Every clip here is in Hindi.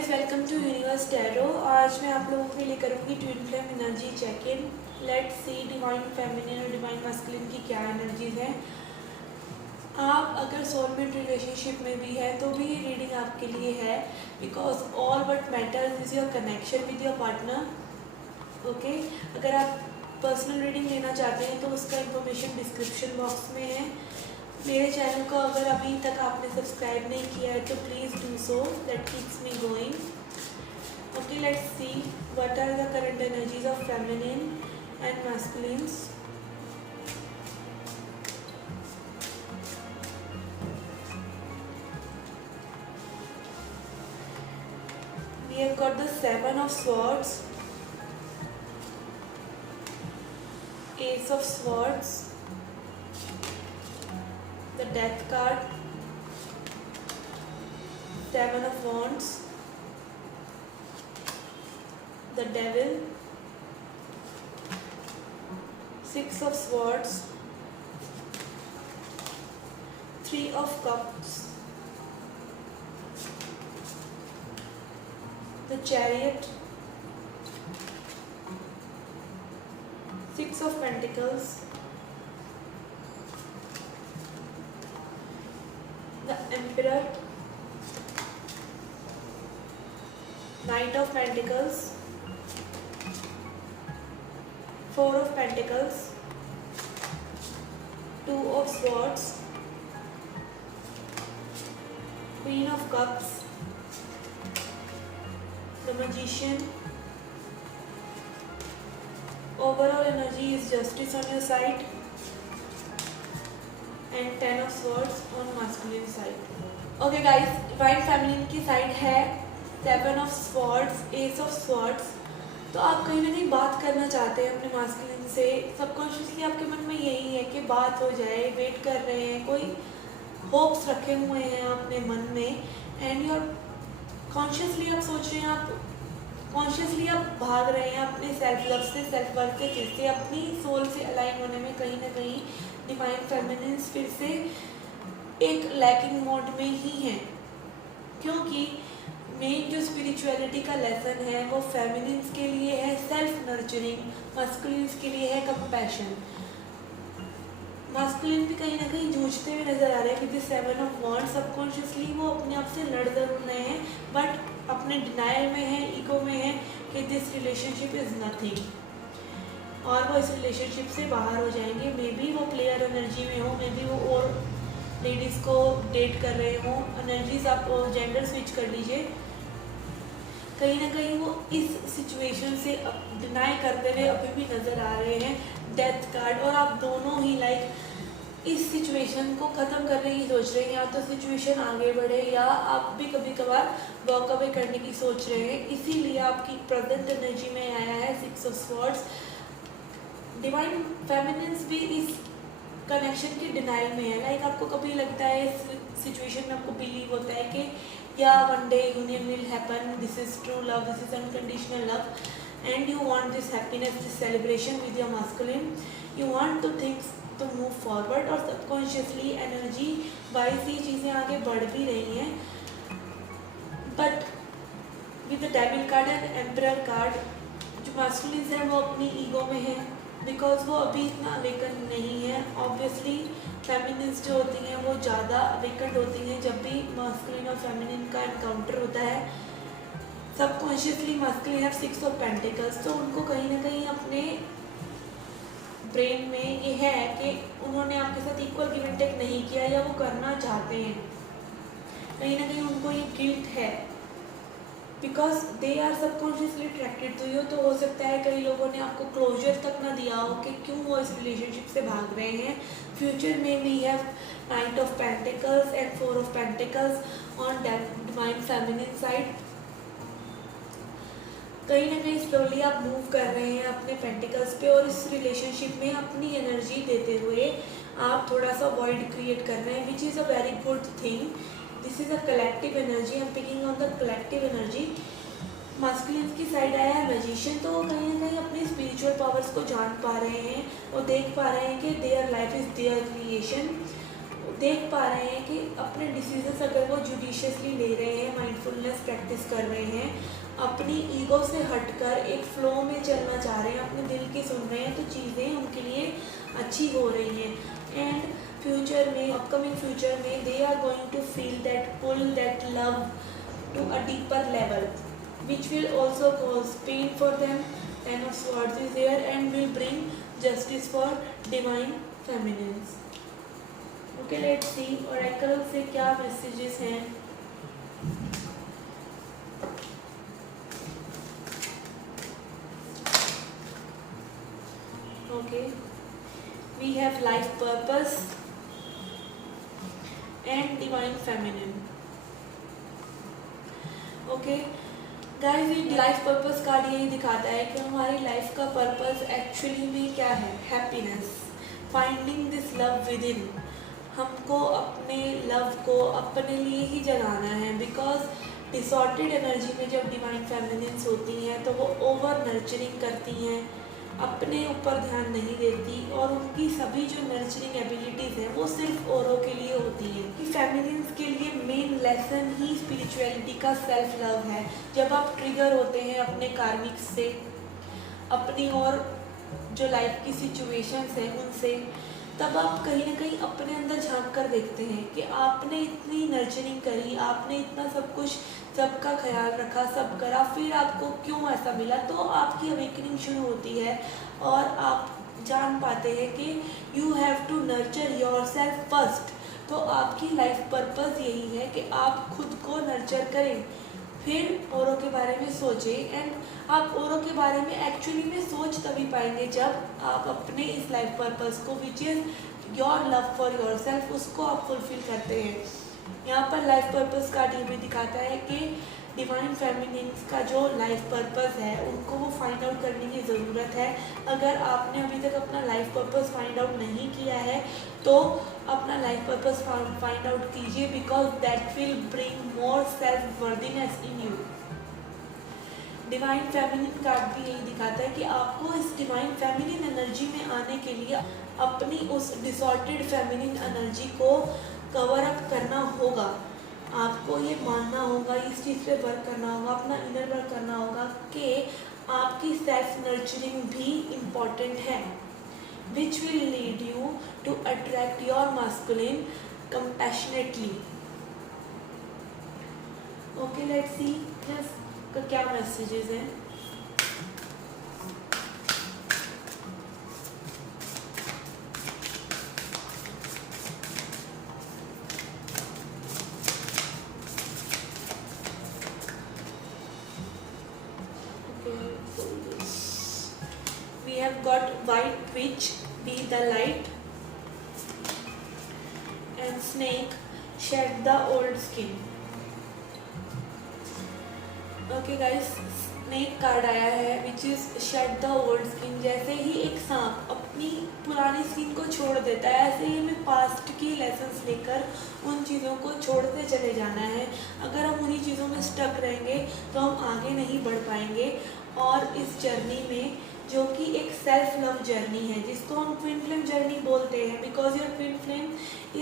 Guys, welcome to Universe Tarot. आज मैं आप लोगों के लिए करूँगी twin flame energy check in. Let's see divine feminine और डिवाइन मस्कुलिन की क्या एनर्जीज हैं। आप अगर सोलमेट रिलेशनशिप में भी है तो भी ये रीडिंग आपके लिए है, because all what matters is your connection with your partner. Okay, अगर आप पर्सनल रीडिंग लेना चाहते हैं तो उसका इंफॉर्मेशन डिस्क्रिप्शन बॉक्स में है। मेरे चैनल को अगर अभी तक आपने सब्सक्राइब नहीं किया है तो please do so, that keeps me going. Okay, let's see what are the current energies of feminine and masculines. We have got the Seven of Swords, Ace of Swords, the Death card, Seven of Wands, the Devil, Six of Swords, Three of Cups, the Chariot, Six of Pentacles, the Emperor, Knight of Pentacles, Four of Pentacles, Two of Swords, Queen of Cups, the Magician. Overall energy is Justice on your side and Ten of Swords on masculine side. Okay guys, divine feminine की साइड है seven of swords, S of swords. तो आप कहीं ना कहीं बात करना चाहते हैं अपने मास्कुलिन से। सबकॉन्शियसली आपके मन में यही है कि बात हो जाए, वेट कर रहे हैं, कोई होप्स रखे हुए हैं अपने मन में। एंड योर कॉन्शियसली आप सोच रहे हैं, आप कॉन्शियसली आप भाग रहे हैं अपने सेल्फ लव से, सेल्फ वर्थ से, फिर से अपनी सोल से अलाइन होने में। कहीं ना कहीं डिवाइन फेमिनिन फिर से एक लैकिंग मोड में ही है, क्योंकि मेन जो स्पिरिचुअलिटी का लेसन है वो फेमिनिन्स के लिए है सेल्फ नर्चरिंग, मस्कुलिन्स के लिए है कंपैशन। मास्कुलिन भी कहीं ना कहीं जूझते हुए नजर आ रहे हैं with seven of wands. Subconsciously वो अपने आप से लड़ जरूर रहे हैं, बट अपने डिनायल में है, ईगो में है कि दिस रिलेशनशिप इज़ नथिंग, और वो इस रिलेशनशिप से बाहर हो जाएंगे। मे बी वो प्लेयर एनर्जी में हो, मे बी वो और लेडीज़ को डेट कर रहे हों। एनर्जीज आप जेंडर स्विच कर लीजिए। कहीं ना कहीं वो इस सिचुएशन से डिनाई करते हुए अभी भी नज़र आ रहे हैं। डेथ कार्ड, और आप दोनों ही लाइक इस सिचुएशन को ख़त्म करने की सोच रहे हैं, या तो सिचुएशन आगे बढ़े या आप भी कभी कभार वॉक अवे करने की सोच रहे हैं। इसीलिए आपकी प्रेजेंट एनर्जी में आया है six of swords. Divine feminines भी इस कनेक्शन की डिनाइल में है। लाइक आपको कभी लगता है इस सिचुएशन में, आपको बिलीव होता है कि या one day union will happen, this is true love, this is unconditional love, and you want this happiness, this celebration with your masculine. You want to things to move forward, और सबकॉन्शियसली एनर्जी वाइज ये चीज़ें आगे बढ़ भी रही हैं। But with the devil card and emperor card, जो मास्कुलिन्स हैं वो अपनी ईगो में है, बिकॉज वो अभी इतना अवेकन नहीं है। ऑब्वियसली फेमिनिन्स जो होती हैं वो ज़्यादा अवेकन्ड होती हैं जब भी मास्कुलिन और फेमिनिन का एनकाउंटर होता है। Subconsciously masculine have six of pentacles, तो उनको कहीं ना कहीं अपने ब्रेन में ये है कि उन्होंने आपके साथ इक्वल गिव एंड टेक नहीं किया, या वो करना चाहते हैं। कहीं ना कहीं उनको ये गिल्ट है, because they are subconsciously attracted to you. तो हो सकता है कई लोगों ने आपको क्लोजर तक ना दिया हो कि क्यों वो इस रिलेशनशिप से भाग रहे हैं। फ्यूचर में we have knight of pentacles and four of pentacles on divine feminine side. कहीं ना कहीं स्लोली आप मूव कर रहे हैं अपने पेंटिकल्स पे, और इस रिलेशनशिप में अपनी एनर्जी देते हुए आप थोड़ा सा वॉइड क्रिएट कर रहे हैं, which is a very good thing. This is a collective energy, I am picking on the collective energy. Masculine की साइड आया है मैजिशियन, तो वो कहीं ना कहीं अपनी स्पिरिचुअल पावर्स को जान पा रहे हैं, और देख पा रहे हैं कि their life is their creation. देख पा रहे हैं कि अपने डिसीजंस अगर वो जुडिशियसली ले रहे हैं, माइंडफुलनेस प्रैक्टिस कर रहे हैं, अपनी ईगो से हटकर एक फ्लो में चलना चाह रहे हैं, अपने दिल की सुन रहे हैं, तो चीज़ें उनके लिए अच्छी हो रही हैं। एंड फ्यूचर में, अपकमिंग फ्यूचर में, they are going to feel that pull, that love to a deeper level, which will also cause pain for them. Ten of Swords is there and will bring justice for divine feminines. Okay, let's see oracle से क्या messages हैं. Okay, we have life purpose and divine feminine. Okay guys, ये लाइफ पर्पस कार्ड यही दिखाता है कि हमारी लाइफ का पर्पस एक्चुअली में क्या है, happiness, finding this love with in. हमको अपने लव को अपने लिए ही जगाना है, बिकॉज डिसऑर्डेड एनर्जी में जब डिवाइन फेमिनिन्स होती हैं तो वो ओवर नर्चरिंग करती हैं, अपने ऊपर ध्यान नहीं देती, और उनकी सभी जो नर्चरिंग एबिलिटीज़ हैं वो सिर्फ औरों के लिए होती हैं। कि फेमिनिन्स के लिए मेन लेसन ही स्पिरिचुअलिटी का सेल्फ लव है। जब आप ट्रिगर होते हैं अपने कार्मिक से, अपनी और जो लाइफ की सिचुएशंस हैं उनसे, तब आप कहीं ना कहीं अपने अंदर झांक कर देखते हैं कि आपने इतनी नर्चरिंग करी, आपने इतना सब कुछ, सबका ख्याल रखा, सब करा, फिर आपको क्यों ऐसा मिला। तो आपकी अवेकनिंग शुरू होती है और आप जान पाते हैं कि you have to nurture yourself first. तो आपकी लाइफ पर्पस यही है कि आप खुद को नर्चर करें, फिर औरों के बारे में सोचें। एंड आप औरों के बारे में एक्चुअली में सोच तभी पाएंगे जब आप अपने इस लाइफ पर्पस को, which is your love for your self, उसको आप फुलफिल करते हैं। यहाँ पर लाइफ पर्पस कार्ड ये भी दिखाता है कि डिवाइन फेमिनिन्स का जो लाइफ पर्पस है उनको वो फाइंड आउट करने की ज़रूरत है। अगर आपने अभी तक अपना लाइफ पर्पस फाइंड आउट नहीं किया है तो अपना लाइफ पर्पस फाइंड आउट कीजिए, because that will bring more self worthiness in you. Divine feminine card भी यही दिखाता है कि आपको इस डिवाइन फेमिनिन एनर्जी में आने के लिए अपनी उस डिसऑर्डेड फेमिनिन एनर्जी को कवर अप करना होगा। आपको ये मानना होगा, इस चीज़ पे वर्क करना होगा, अपना इनर वर्क करना होगा कि आपकी सेल्फ नर्चरिंग भी इम्पॉर्टेंट है, which will lead you to attract your masculine compassionately. Okay, let's see का क्या मैसेजेस हैं। We have got white witch, be the light, and snake, shed the old skin. Okay guys, snake card आया है which is shed the old skin. जैसे ही एक सांप अपनी पुरानी स्किन को छोड़ देता है, ऐसे ही हमें पास्ट की लेसन्स लेकर उन चीज़ों को छोड़ते चले जाना है। अगर हम उन्हीं चीज़ों में स्टक रहेंगे तो हम आगे नहीं बढ़ पाएंगे। और इस जर्नी में, जो कि एक सेल्फ लव जर्नी है, जिसको हम ट्विन फ्लेम जर्नी बोलते हैं, because your twin flame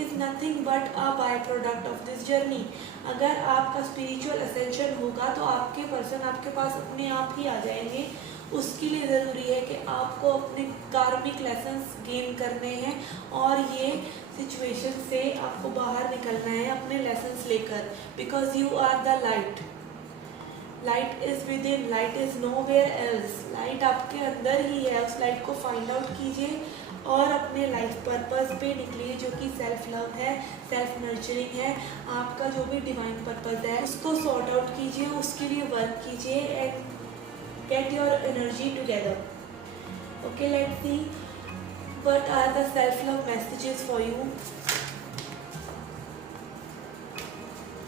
is nothing but a by product of this journey. अगर आपका स्पिरिचुअल असेंशन होगा तो आपके पर्सन आपके पास अपने आप ही आ जाएंगे। उसके लिए ज़रूरी है कि आपको अपने कार्मिक लेसन्स गेन करने हैं और ये सिचुएशन से आपको बाहर निकलना है अपने लेसन्स लेकर, because you are the light. Light is within, light is nowhere else. Light आपके अंदर ही है, उस लाइट को फाइंड आउट कीजिए और अपने लाइफ पर्पस पे निकलिए, जो कि सेल्फ लव है, सेल्फ नर्चरिंग है। आपका जो भी डिवाइन पर्पस है उसको सॉर्ट आउट कीजिए, उसके लिए वर्क कीजिए and get your energy together. Okay, let's see what are the self love messages for you.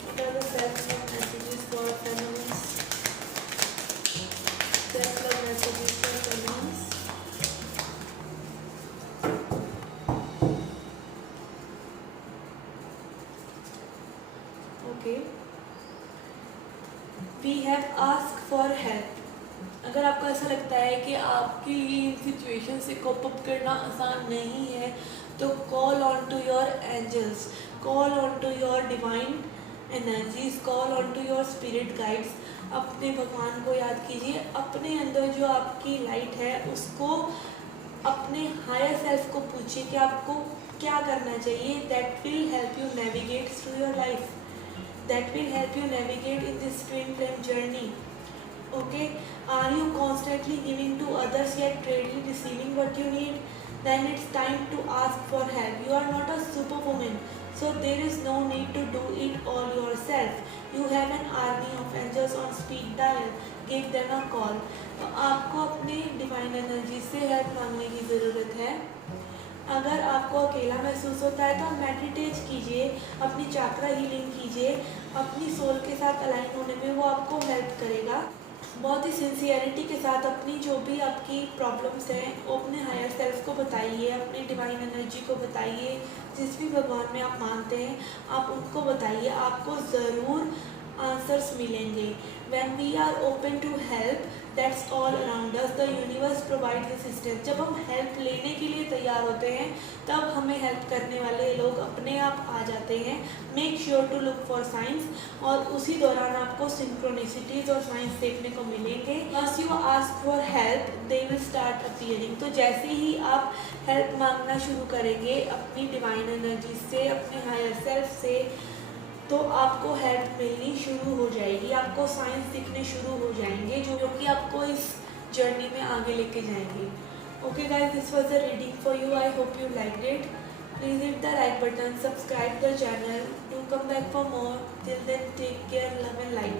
What are the self love messages for feminines? Self love messages for feminines. Okay. We have asked for help. अगर आपको ऐसा लगता है कि आपके लिए इन सिचुएशन से कोप अप करना आसान नहीं है, तो call on to your angels, call on to your divine energies, call on to your spirit guides. अपने भगवान को याद कीजिए, अपने अंदर जो आपकी लाइट है उसको, अपने हायर सेल्फ को पूछिए कि आपको क्या करना चाहिए। That will help you navigate through your life, that will help you navigate in this twin flame journey. Okay, are you constantly giving to others yet rarely receiving what you need? Then it's time to ask for help. You are not a superwoman, so there is no need to do it all yourself. You have an army of angels on speed dial. Give them a call. तो आपको अपने डिवाइन एनर्जी से हेल्प मांगने की ज़रूरत है। अगर आपको अकेला महसूस होता है तो आप मेडिटेट कीजिए, अपनी चाक्रा हीलिंग कीजिए, अपनी सोल के साथ अलाइन होने में वो आपको हेल्प करेगा। बहुत ही सिंसियरिटी के साथ अपनी जो भी आपकी प्रॉब्लम्स हैं वो अपने हायर सेल्फ को बताइए, अपनी डिवाइन एनर्जी को बताइए, जिस भी भगवान में आप मानते हैं आप उनको बताइए, आपको ज़रूर आंसर्स मिलेंगे। When we are open to help, that's all around us. The universe provides assistance. जब हम हेल्प लेने के लिए तैयार होते हैं तब हमें हेल्प करने वाले लोग अपने आप आ जाते हैं। Make sure to look for signs, और उसी दौरान आपको सिंक्रोनिसिटीज और साइंस देखने को मिलेंगे। Once you ask for help, they will start appearing. तो जैसे ही आप हेल्प मांगना शुरू करेंगे अपनी डिवाइन एनर्जी से, अपने हायर सेल्फ से, तो आपको हेल्प मिलनी शुरू हो जाएगी, आपको साइंस दिखने शुरू हो जाएंगे जो कि आपको इस जर्नी में आगे लेके जाएंगे। Okay guys, this was the reading for you. I hope you liked it. Please hit the like button, subscribe the channel, do come back for more. Till then take care, love and light.